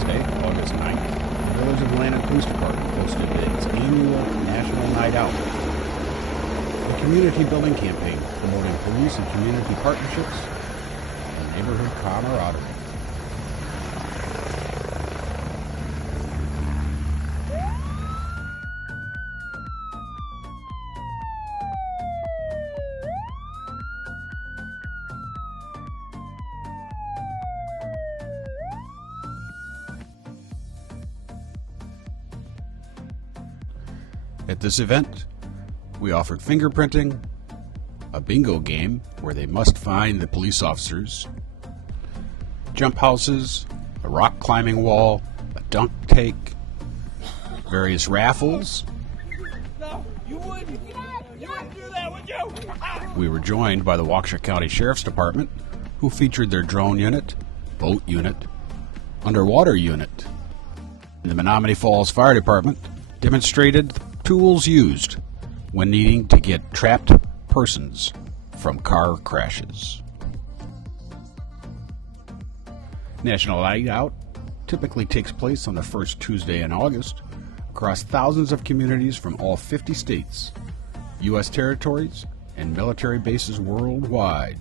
Wednesday, August 9th, the Village of Lannon Police Department hosted its annual National Night Out, a community building campaign promoting police and community partnerships and neighborhood camaraderie. At this event, we offered fingerprinting, a bingo game where they must find the police officers, jump houses, a rock climbing wall, a dunk take, various raffles. No, you wouldn't. You wouldn't do that, would you? We were joined by the Waukesha County Sheriff's Department, who featured their drone unit, boat unit, underwater unit. The Menomonee Falls Fire Department demonstrated tools used when needing to get trapped persons from car crashes. National Night Out typically takes place on the first Tuesday in August across thousands of communities from all 50 states, U.S. territories, and military bases worldwide.